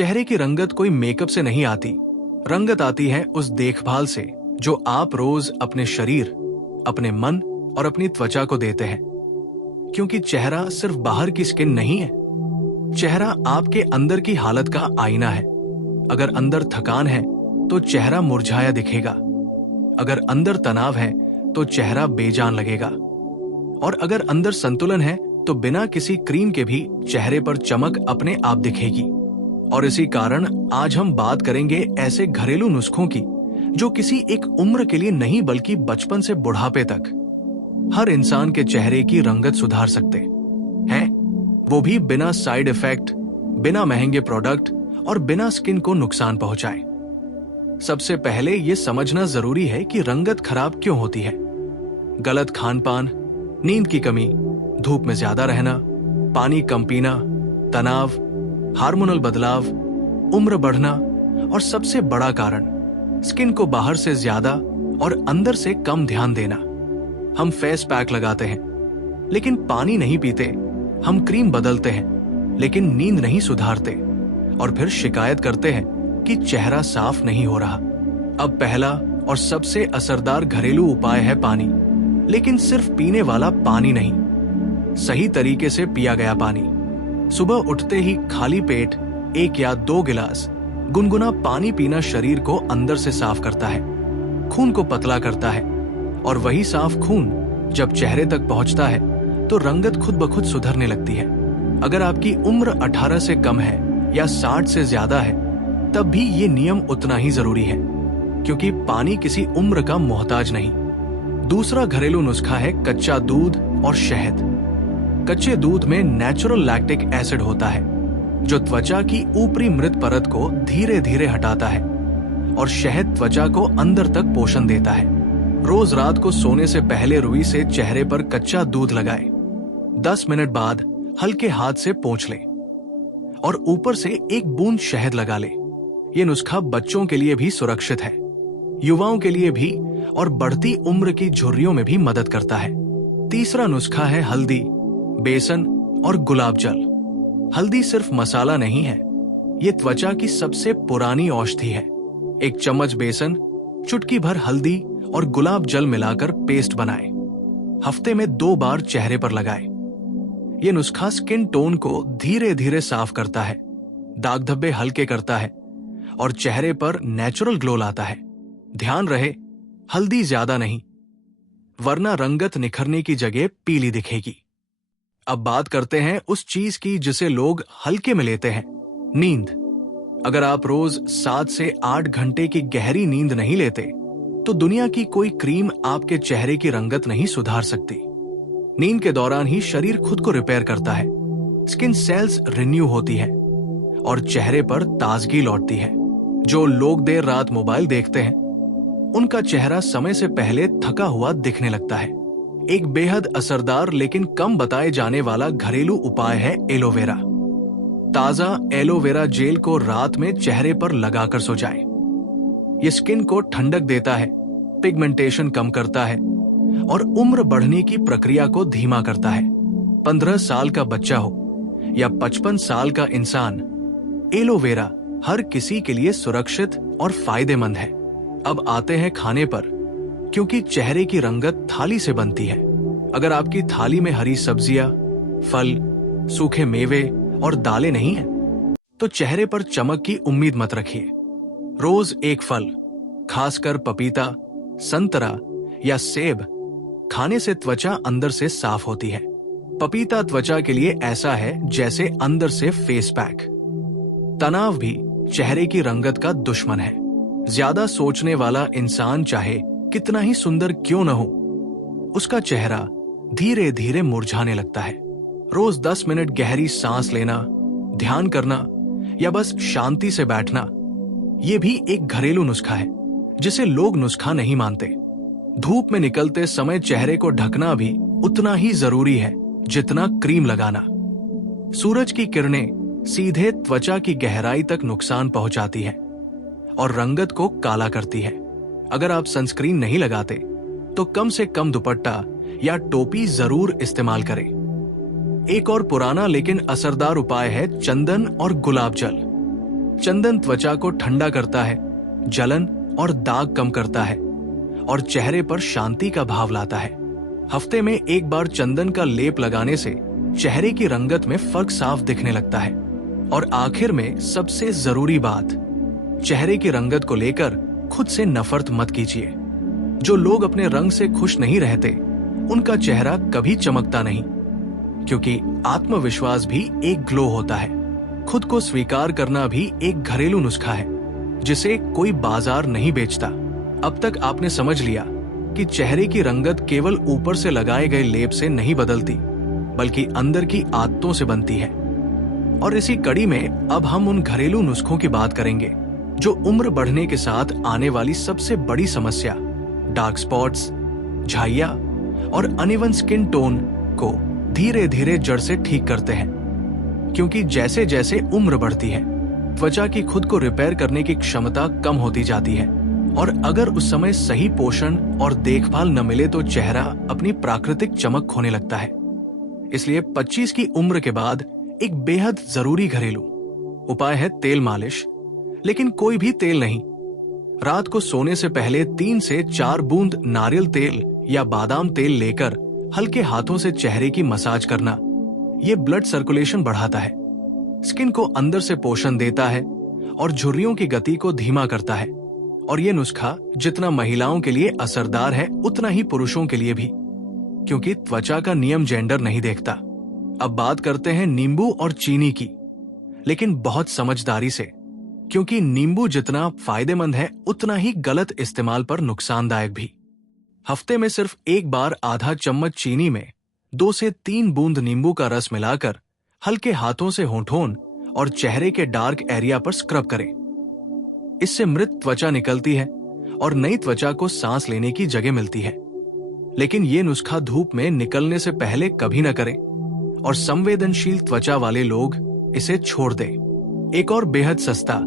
चेहरे की रंगत कोई मेकअप से नहीं आती। रंगत आती है उस देखभाल से जो आप रोज अपने शरीर, अपने मन और अपनी त्वचा को देते हैं। क्योंकि चेहरा सिर्फ बाहर की स्किन नहीं है, चेहरा आपके अंदर की हालत का आईना है। अगर अंदर थकान है तो चेहरा मुरझाया दिखेगा, अगर अंदर तनाव है तो चेहरा बेजान लगेगा, और अगर अंदर संतुलन है तो बिना किसी क्रीम के भी चेहरे पर चमक अपने आप दिखेगी। और इसी कारण आज हम बात करेंगे ऐसे घरेलू नुस्खों की जो किसी एक उम्र के लिए नहीं बल्कि बचपन से बुढ़ापे तक हर इंसान के चेहरे की रंगत सुधार सकते हैं, वो भी बिना साइड इफेक्ट, बिना महंगे प्रोडक्ट और बिना स्किन को नुकसान पहुंचाए। सबसे पहले ये समझना जरूरी है कि रंगत खराब क्यों होती है। गलत खान पान, नींद की कमी, धूप में ज्यादा रहना, पानी कम पीना, तनाव, हार्मोनल बदलाव, उम्र बढ़ना और सबसे बड़ा कारण स्किन को बाहर से ज्यादा और अंदर से कम ध्यान देना। हम फेस पैक लगाते हैं लेकिन पानी नहीं पीते, हम क्रीम बदलते हैं लेकिन नींद नहीं सुधारते, और फिर शिकायत करते हैं कि चेहरा साफ नहीं हो रहा। अब पहला और सबसे असरदार घरेलू उपाय है पानी, लेकिन सिर्फ पीने वाला पानी नहीं, सही तरीके से पिया गया पानी। सुबह उठते ही खाली पेट 1 या 2 गिलास गुनगुना पानी पीना शरीर को अंदर से साफ करता है, खून को पतला करता है, और वही साफ खून जब चेहरे तक पहुंचता है तो रंगत खुद ब खुद सुधरने लगती है। अगर आपकी उम्र 18 से कम है या 60 से ज्यादा है, तब भी ये नियम उतना ही जरूरी है, क्योंकि पानी किसी उम्र का मोहताज नहीं। दूसरा घरेलू नुस्खा है कच्चा दूध और शहद। कच्चे दूध में नेचुरल लैक्टिक एसिड होता है जो त्वचा की ऊपरी मृत परत को धीरे धीरे हटाता है, और शहद त्वचा को अंदर तक पोषण देता है। रोज रात को सोने से पहले रुई से चेहरे पर कच्चा दूध लगाएं। 10 मिनट बाद हल्के हाथ से पोंछ लें और ऊपर से 1 बूंद शहद लगा लें। यह नुस्खा बच्चों के लिए भी सुरक्षित है, युवाओं के लिए भी, और बढ़ती उम्र की झुर्रियों में भी मदद करता है। तीसरा नुस्खा है हल्दी, बेसन और गुलाब जल। हल्दी सिर्फ मसाला नहीं है, ये त्वचा की सबसे पुरानी औषधि है। 1 चम्मच बेसन, चुटकी भर हल्दी और गुलाब जल मिलाकर पेस्ट बनाएं। हफ्ते में 2 बार चेहरे पर लगाएं। ये नुस्खा स्किन टोन को धीरे धीरे साफ करता है, दाग धब्बे हल्के करता है और चेहरे पर नेचुरल ग्लो लाता है। ध्यान रहे, हल्दी ज्यादा नहीं, वरना रंगत निखरने की जगह पीली दिखेगी। अब बात करते हैं उस चीज की जिसे लोग हल्के में लेते हैं, नींद। अगर आप रोज 7 से 8 घंटे की गहरी नींद नहीं लेते तो दुनिया की कोई क्रीम आपके चेहरे की रंगत नहीं सुधार सकती। नींद के दौरान ही शरीर खुद को रिपेयर करता है, स्किन सेल्स रिन्यू होती है और चेहरे पर ताजगी लौटती है। जो लोग देर रात मोबाइल देखते हैं उनका चेहरा समय से पहले थका हुआ दिखने लगता है। एक बेहद असरदार लेकिन कम बताए जाने वाला घरेलू उपाय है एलोवेरा। ताजा एलोवेरा जेल को रात में चेहरे पर लगाकर सो जाएं। ये स्किन को ठंडक देता है, पिगमेंटेशन कम करता है और उम्र बढ़ने की प्रक्रिया को धीमा करता है। 15 साल का बच्चा हो या 55 साल का इंसान, एलोवेरा हर किसी के लिए सुरक्षित और फायदेमंद है। अब आते हैं खाने पर, क्योंकि चेहरे की रंगत थाली से बनती है। अगर आपकी थाली में हरी सब्जियां, फल, सूखे मेवे और दालें नहीं हैं, तो चेहरे पर चमक की उम्मीद मत रखिए। रोज 1 फल, खासकर पपीता, संतरा या सेब खाने से त्वचा अंदर से साफ होती है। पपीता त्वचा के लिए ऐसा है जैसे अंदर से फेस पैक। तनाव भी चेहरे की रंगत का दुश्मन है। ज्यादा सोचने वाला इंसान चाहे कितना ही सुंदर क्यों न हो, उसका चेहरा धीरे धीरे मुरझाने लगता है। रोज 10 मिनट गहरी सांस लेना, ध्यान करना या बस शांति से बैठना, ये भी एक घरेलू नुस्खा है जिसे लोग नुस्खा नहीं मानते। धूप में निकलते समय चेहरे को ढकना भी उतना ही जरूरी है जितना क्रीम लगाना। सूरज की किरणें सीधे त्वचा की गहराई तक नुकसान पहुंचाती है और रंगत को काला करती है। अगर आप सनस्क्रीन नहीं लगाते तो कम से कम दुपट्टा या टोपी जरूर इस्तेमाल करें। एक और पुराना लेकिन असरदार उपाय है चंदन और गुलाब जल। चंदन त्वचा को ठंडा करता है, जलन और दाग कम करता है और चेहरे पर शांति का भाव लाता है। हफ्ते में एक बार चंदन का लेप लगाने से चेहरे की रंगत में फर्क साफ दिखने लगता है। और आखिर में सबसे जरूरी बात, चेहरे की रंगत को लेकर खुद से नफरत मत कीजिए। जो लोग अपने रंग से खुश नहीं रहते, उनका चेहरा कभी चमकता नहीं, क्योंकि आत्मविश्वास भी एक ग्लो होता है। खुद को स्वीकार करना भी एक घरेलू नुस्खा है, जिसे कोई बाजार नहीं बेचता। अब तक आपने समझ लिया कि चेहरे की रंगत केवल ऊपर से लगाए गए लेप से नहीं बदलती, बल्कि अंदर की आदतों से बनती है। और इसी कड़ी में अब हम उन घरेलू नुस्खों की बात करेंगे जो उम्र बढ़ने के साथ आने वाली सबसे बड़ी समस्या, डार्क स्पॉट्स, झाइया और अनइवन स्किन टोन को धीरे धीरे जड़ से ठीक करते हैं। क्योंकि जैसे जैसे उम्र बढ़ती है, त्वचा की खुद को रिपेयर करने की क्षमता कम होती जाती है, और अगर उस समय सही पोषण और देखभाल न मिले तो चेहरा अपनी प्राकृतिक चमक खोने लगता है। इसलिए 25 की उम्र के बाद एक बेहद जरूरी घरेलू उपाय है तेल मालिश, लेकिन कोई भी तेल नहीं। रात को सोने से पहले 3 से 4 बूंद नारियल तेल या बादाम तेल लेकर हल्के हाथों से चेहरे की मसाज करना। ये ब्लड सर्कुलेशन बढ़ाता है, स्किन को अंदर से पोषण देता है और झुर्रियों की गति को धीमा करता है। और ये नुस्खा जितना महिलाओं के लिए असरदार है, उतना ही पुरुषों के लिए भी, क्योंकि त्वचा का नियम जेंडर नहीं देखता। अब बात करते हैं नींबू और चीनी की, लेकिन बहुत समझदारी से, क्योंकि नींबू जितना फायदेमंद है, उतना ही गलत इस्तेमाल पर नुकसानदायक भी। हफ्ते में सिर्फ एक बार आधा चम्मच चीनी में 2 से 3 बूंद नींबू का रस मिलाकर हल्के हाथों से होंठों और चेहरे के डार्क एरिया पर स्क्रब करें। इससे मृत त्वचा निकलती है और नई त्वचा को सांस लेने की जगह मिलती है। लेकिन ये नुस्खा धूप में निकलने से पहले कभी न करें, और संवेदनशील त्वचा वाले लोग इसे छोड़ दें। एक और बेहद सस्ता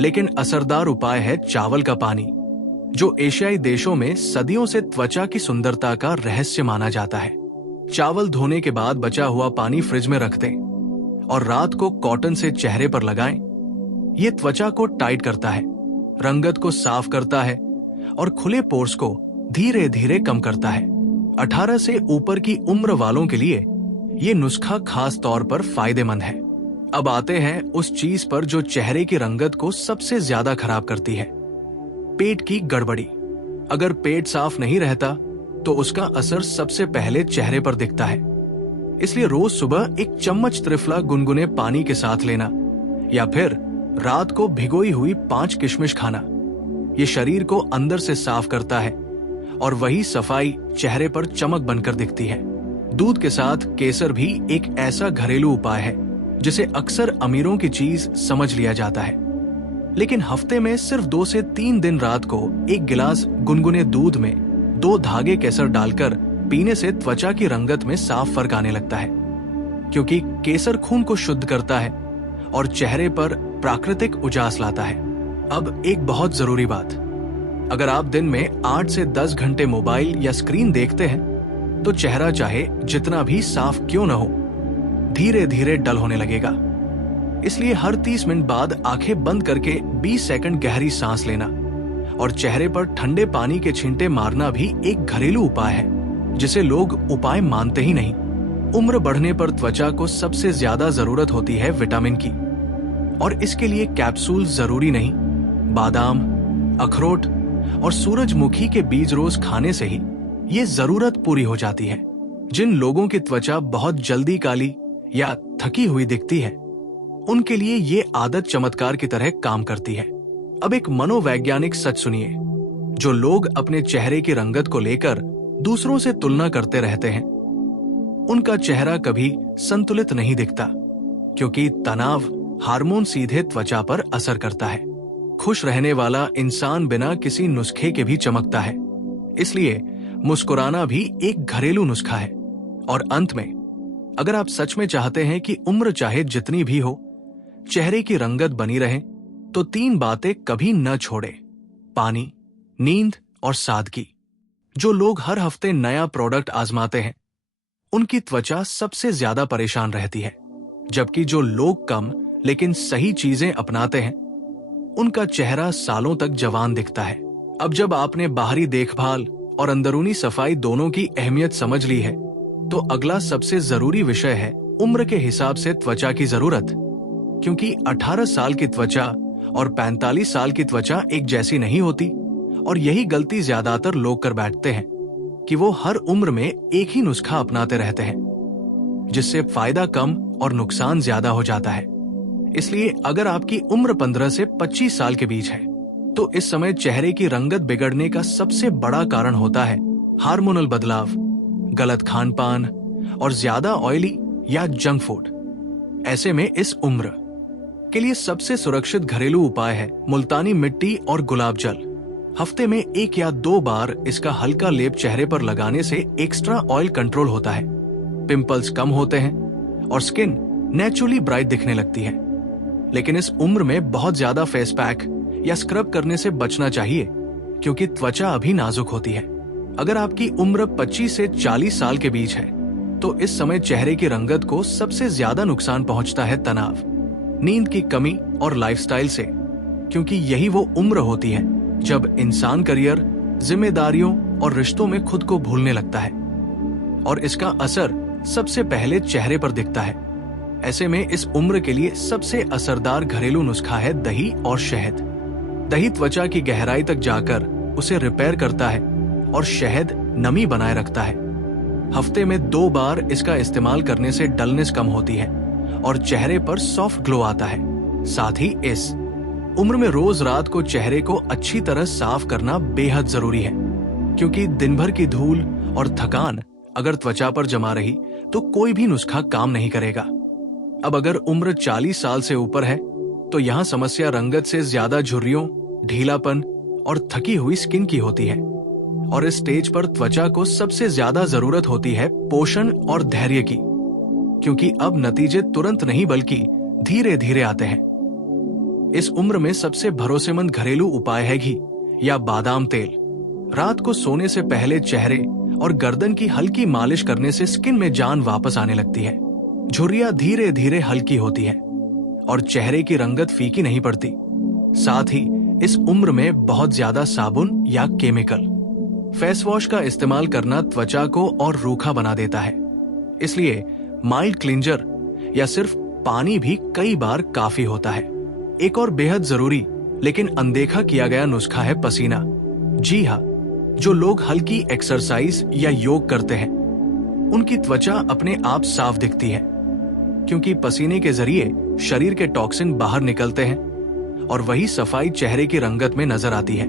लेकिन असरदार उपाय है चावल का पानी, जो एशियाई देशों में सदियों से त्वचा की सुंदरता का रहस्य माना जाता है। चावल धोने के बाद बचा हुआ पानी फ्रिज में रख दें और रात को कॉटन से चेहरे पर लगाएं। ये त्वचा को टाइट करता है, रंगत को साफ करता है और खुले पोर्स को धीरे धीरे कम करता है। 18 से ऊपर की उम्र वालों के लिए ये नुस्खा खास तौर पर फायदेमंद है। अब आते हैं उस चीज पर जो चेहरे की रंगत को सबसे ज्यादा खराब करती है, पेट की गड़बड़ी। अगर पेट साफ नहीं रहता तो उसका असर सबसे पहले चेहरे पर दिखता है। इसलिए रोज सुबह एक चम्मच त्रिफला गुनगुने पानी के साथ लेना, या फिर रात को भिगोई हुई 5 किशमिश खाना। ये शरीर को अंदर से साफ करता है और वही सफाई चेहरे पर चमक बनकर दिखती है। दूध के साथ केसर भी एक ऐसा घरेलू उपाय है जिसे अक्सर अमीरों की चीज समझ लिया जाता है। लेकिन हफ्ते में सिर्फ 2 से 3 दिन रात को एक गिलास गुनगुने दूध में 2 धागे केसर डालकर पीने से त्वचा की रंगत में साफ फर्क आने लगता है, क्योंकि केसर खून को शुद्ध करता है और चेहरे पर प्राकृतिक उजास लाता है। अब एक बहुत जरूरी बात, अगर आप दिन में 8 से 10 घंटे मोबाइल या स्क्रीन देखते हैं तो चेहरा चाहे जितना भी साफ क्यों न हो, धीरे धीरे डल होने लगेगा। इसलिए हर 30 मिनट बाद आंखें बंद करके 20 सेकंड गहरी सांस लेना और चेहरे पर ठंडे पानी के छींटे मारना भी एक घरेलू उपाय है, जिसे लोग उपाय मानते ही नहीं। उम्र बढ़ने पर त्वचा को सबसे ज्यादा जरूरत होती है विटामिन की, और इसके लिए कैप्सूल जरूरी नहीं। बादाम, अखरोट और सूरजमुखी के बीज रोज खाने से ही ये जरूरत पूरी हो जाती है। जिन लोगों की त्वचा बहुत जल्दी काली या थकी हुई दिखती है, उनके लिए ये आदत चमत्कार की तरह काम करती है। अब एक मनोवैज्ञानिक सच सुनिए। जो लोग अपने चेहरे की रंगत को लेकर दूसरों से तुलना करते रहते हैं, उनका चेहरा कभी संतुलित नहीं दिखता, क्योंकि तनाव हार्मोन सीधे त्वचा पर असर करता है। खुश रहने वाला इंसान बिना किसी नुस्खे के भी चमकता है। इसलिए मुस्कुराना भी एक घरेलू नुस्खा है। और अंत में, अगर आप सच में चाहते हैं कि उम्र चाहे जितनी भी हो, चेहरे की रंगत बनी रहे, तो 3 बातें कभी न छोड़े: पानी, नींद और सादगी। जो लोग हर हफ्ते नया प्रोडक्ट आजमाते हैं, उनकी त्वचा सबसे ज्यादा परेशान रहती है, जबकि जो लोग कम लेकिन सही चीजें अपनाते हैं, उनका चेहरा सालों तक जवान दिखता है। अब जब आपने बाहरी देखभाल और अंदरूनी सफाई दोनों की अहमियत समझ ली है, तो अगला सबसे जरूरी विषय है उम्र के हिसाब से त्वचा की जरूरत। क्योंकि 18 साल की त्वचा और 45 साल की त्वचा एक जैसी नहीं होती, और यही गलती ज्यादातर लोग कर बैठते हैं कि वो हर उम्र में एक ही नुस्खा अपनाते रहते हैं, जिससे फायदा कम और नुकसान ज्यादा हो जाता है। इसलिए अगर आपकी उम्र 15 से 25 साल के बीच है, तो इस समय चेहरे की रंगत बिगड़ने का सबसे बड़ा कारण होता है हार्मोनल बदलाव, गलत खान पान और ज्यादा ऑयली या जंक फूड। ऐसे में इस उम्र के लिए सबसे सुरक्षित घरेलू उपाय है मुल्तानी मिट्टी और गुलाब जल। हफ्ते में 1 या 2 बार इसका हल्का लेप चेहरे पर लगाने से एक्स्ट्रा ऑयल कंट्रोल होता है, पिंपल्स कम होते हैं और स्किन नेचुरली ब्राइट दिखने लगती है। लेकिन इस उम्र में बहुत ज्यादा फेस पैक या स्क्रब करने से बचना चाहिए, क्योंकि त्वचा अभी नाजुक होती है। अगर आपकी उम्र 25 से 40 साल के बीच है, तो इस समय चेहरे की रंगत को सबसे ज्यादा नुकसान पहुंचता है तनाव, नींद की कमी और लाइफस्टाइल से, क्योंकि यही वो उम्र होती है जब इंसान करियर, जिम्मेदारियों और रिश्तों में खुद को भूलने लगता है, और इसका असर सबसे पहले चेहरे पर दिखता है। ऐसे में इस उम्र के लिए सबसे असरदार घरेलू नुस्खा है दही और शहद। दही त्वचा की गहराई तक जाकर उसे रिपेयर करता है और शहद नमी बनाए रखता है। हफ्ते में 2 बार इसका इस्तेमाल करने से डलनेस कम होती है और चेहरे पर सॉफ्ट ग्लो आता है। साथ ही इस उम्र में रोज रात को चेहरे को अच्छी तरह साफ करना बेहद जरूरी है, क्योंकि दिन भर की धूल और थकान अगर त्वचा पर जमा रही तो कोई भी नुस्खा काम नहीं करेगा। अब अगर उम्र 40 साल से ऊपर है, तो यहाँ समस्या रंगत से ज्यादा झुर्रियों, ढीलापन और थकी हुई स्किन की होती है। और इस स्टेज पर त्वचा को सबसे ज्यादा जरूरत होती है पोषण और धैर्य की, क्योंकि अब नतीजे तुरंत नहीं बल्कि धीरे धीरे आते हैं। इस उम्र में सबसे भरोसेमंद घरेलू उपाय है घी या बादाम तेल। रात को सोने से पहले चेहरे और गर्दन की हल्की मालिश करने से स्किन में जान वापस आने लगती है, झुर्रियां धीरे धीरे हल्की होती है और चेहरे की रंगत फीकी नहीं पड़ती। साथ ही इस उम्र में बहुत ज्यादा साबुन या केमिकल फेस वॉश का इस्तेमाल करना त्वचा को और रूखा बना देता है। इसलिए माइल्ड क्लींजर या सिर्फ पानी भी कई बार काफी होता है। एक और बेहद जरूरी लेकिन अनदेखा किया गया नुस्खा है पसीना। जी हाँ, जो लोग हल्की एक्सरसाइज या योग करते हैं, उनकी त्वचा अपने आप साफ दिखती है, क्योंकि पसीने के जरिए शरीर के टॉक्सिन बाहर निकलते हैं और वही सफाई चेहरे की रंगत में नजर आती है।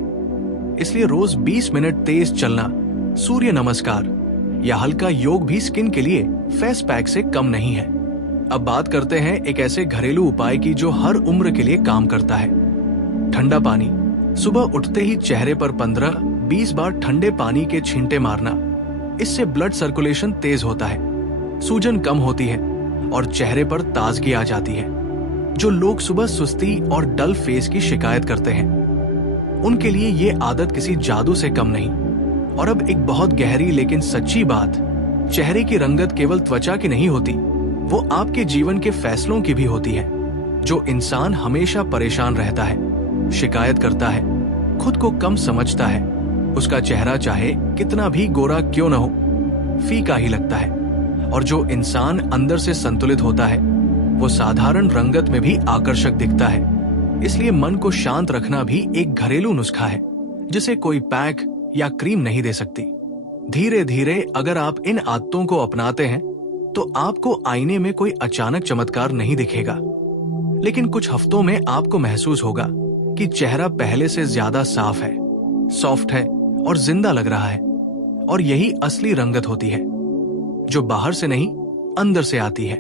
इसलिए रोज 20 मिनट तेज चलना, सूर्य नमस्कार या हल्का योग भी स्किन के लिए फेस पैक से कम नहीं है। अब बात करते हैं एक ऐसे घरेलू उपाय की जो हर उम्र के लिए काम करता है। ठंडा पानी। सुबह उठते ही चेहरे पर 15-20 बार ठंडे पानी के छींटे मारना, इससे ब्लड सर्कुलेशन तेज होता है, सूजन कम होती है और चेहरे पर ताजगी आ जाती है। जो लोग सुबह सुस्ती और डल फेस की शिकायत करते हैं, उनके लिए ये आदत किसी जादू से कम नहीं। और अब एक बहुत गहरी लेकिन सच्ची बात, चेहरे की रंगत केवल त्वचा की नहीं होती, वो आपके जीवन के फैसलों की भी होती है। जो इंसान हमेशा परेशान रहता है, शिकायत करता है, खुद को कम समझता है, उसका चेहरा चाहे कितना भी गोरा क्यों न हो, फीका ही लगता है। और जो इंसान अंदर से संतुलित होता है, वो साधारण रंगत में भी आकर्षक दिखता है। इसलिए मन को शांत रखना भी एक घरेलू नुस्खा है, जिसे कोई पैक या क्रीम नहीं दे सकती। धीरे धीरे अगर आप इन आदतों को अपनाते हैं, तो आपको आईने में कोई अचानक चमत्कार नहीं दिखेगा, लेकिन कुछ हफ्तों में आपको महसूस होगा कि चेहरा पहले से ज्यादा साफ है, सॉफ्ट है और जिंदा लग रहा है। और यही असली रंगत होती है, जो बाहर से नहीं, अंदर से आती है।